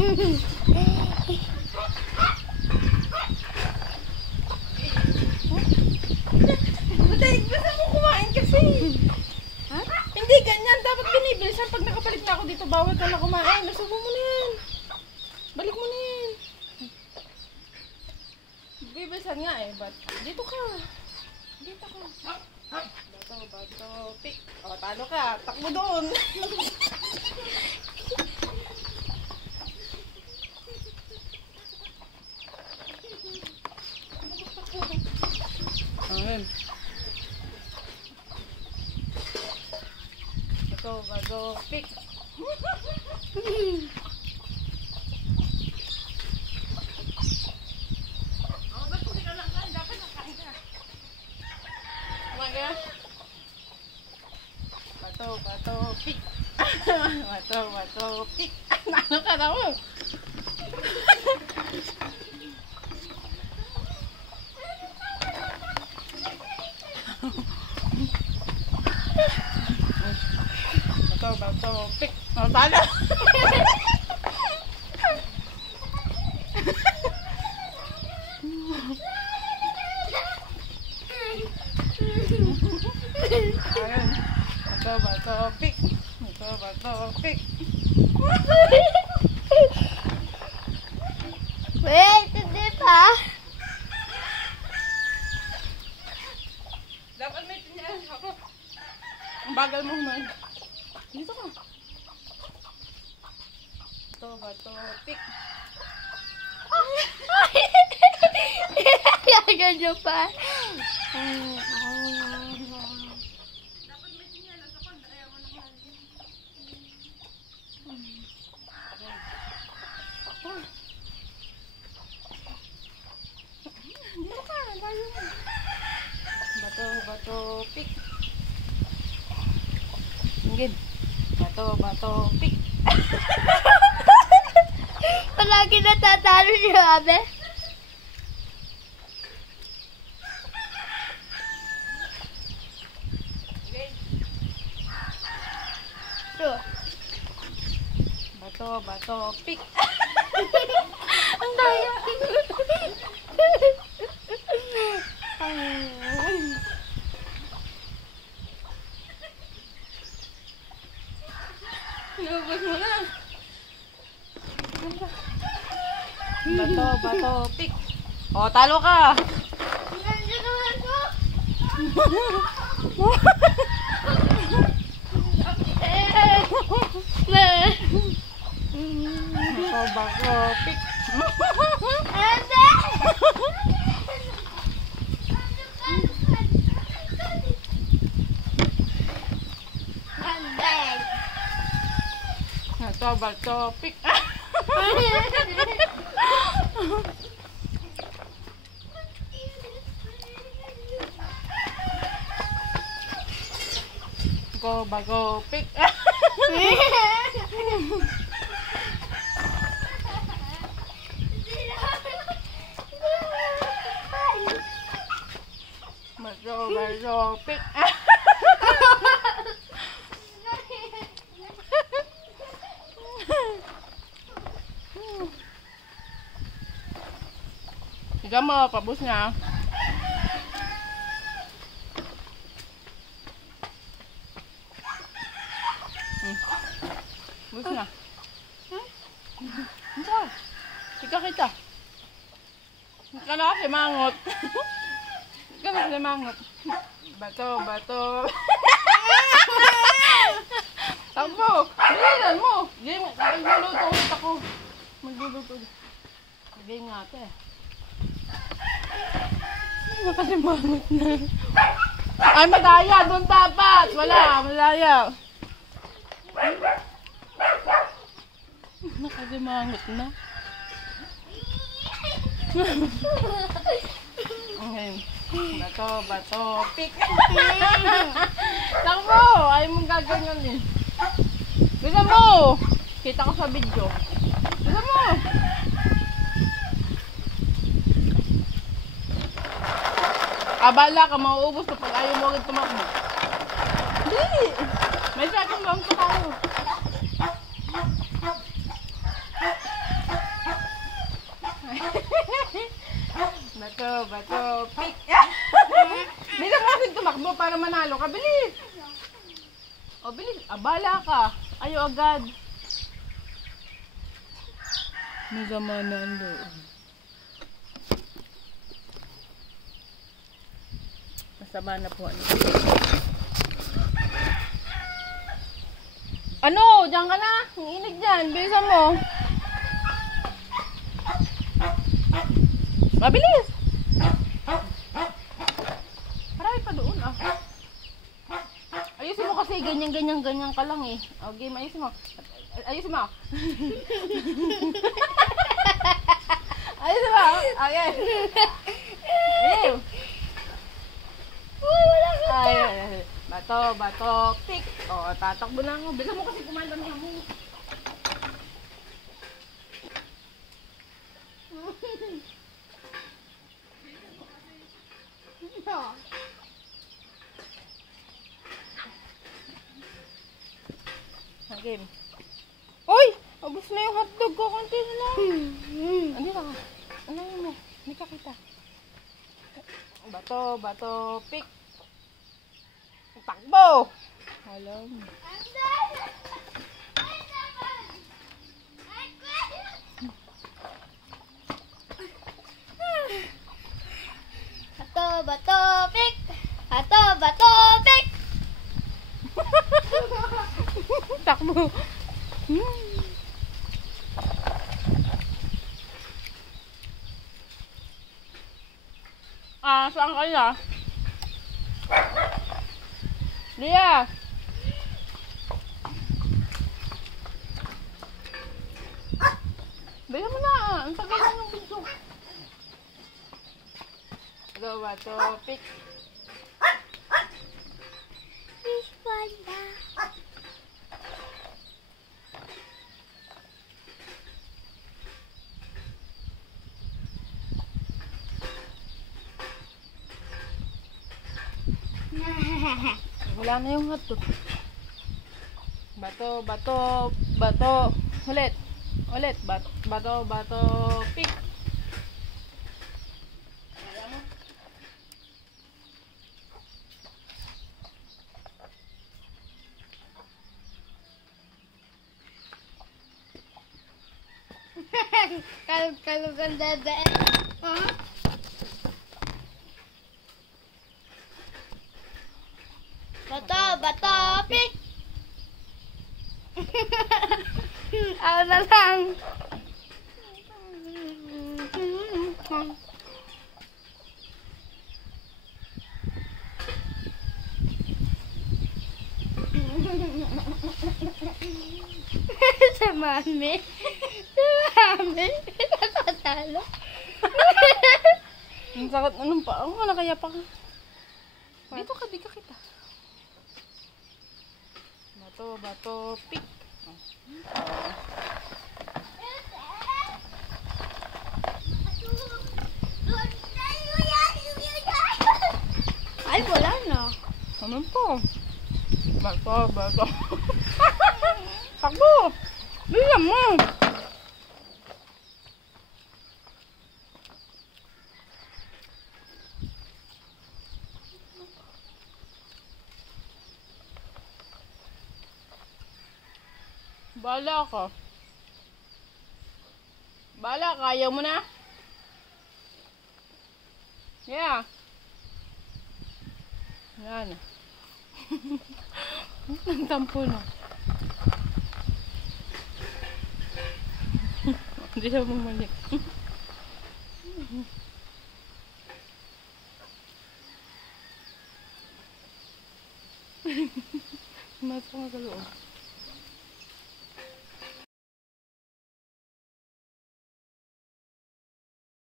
Buday, basta mo kumain kasi. Ha? Hindi ganyan. Dapat binibilisan. Pag nakabalik na ako dito, bawal ka na kumain. Nasubo mo na yan. Balik mo na yan. Bibilisan nga eh. But, dito ka. Dito ka. Bato. Pick. O, talo ka. Takbo doon. Ayan. Bato, pick. Ba't kung ikaw lang ka? Dapat nakain ka. Umaga. Bato, pick. Bato, pick. Nano ka na mo? Bato, pick. Oh, talo. Ayan. Bato, pick. Bato, pick. Wait, hindi pa. Dapat may tinyahan ako. Ang bagal mo man. Dito ka. Bato, pick. Ganyan pa. Dapat may tinyahan ako. Ayaw mo naman. Dito ka. Bayo mo. Bato, pick. Ingin. Bato, pick. Palagi natatalo siya, abe. Bato, pick. Ang daya. Inubos mo na. Bato, pick. O, talo ka. Nandiyan naman ko. Bato, pick. Ate! Bato, pick. Bago, pick. Bago, pick. Tiga mo, pabus nga. Bus na. Ito. Kita. Ika na kasi mangot. Ika na kasi mangot. Bato. Tampo. Bilisan mo. Magluluto ulit ako. Magluluto. Sige nga ate. Nakasimangot na. Ay, madaya. Doon tapat. Wala. Madaya. Nakasimangot na. Okay. Bato. Pick. Takbo. Ayaw mong gaganyan eh. Bisa mo. Kita ko sa video. Bisa mo. Abala ka, mauubos ka pag ayaw mo agad tumakbo. Hindi! May second round pa tayo. O, bilis. Abala ka. Ayaw agad. Masama na ang loob. Masama na po. Ano? Diyan ka na. Ang inig dyan. Bilisan mo. Mabilis. Marami pa doon ah. Ayusin mo kasi ganyan ka lang eh. O game, ayusin mo. Ayusin mo. Ayusin mo. Okay. Ayun. Uy, wala ka. Ay, bato, pick. O, tatakbo na ako. Bilisan mo kasi kumanda niya mo. Game. Uy! Abos na yung hotdog ko. Konti na lang. Andito ka. Ano mo? Hindi ka kita. Bato, pick. Takbo! Alam. Bato, pick. Bato, pick. Takbo. Saan ka na? Lia! Baya mo na. Ang tagal na ng video. Go, bato, pick. Fish panda. Wala na yung hotdog. Bato. Ulit. Bato, pick. Kalog ang dadaan. Bato, pick. Ako na lang. Sa mami. Natatalo. Ang sakit. Anong pa? Ang wala kaya pa ka. Dito ka, di ka kita. Bato, pick. Ay, wala na. Ano po? Bato. Takbo! Bilang mo! Bahala ka. Ayaw mo na? Yeah. Yan. Ang tampo na. Hindi siya bumalik. Masok nga sa loob.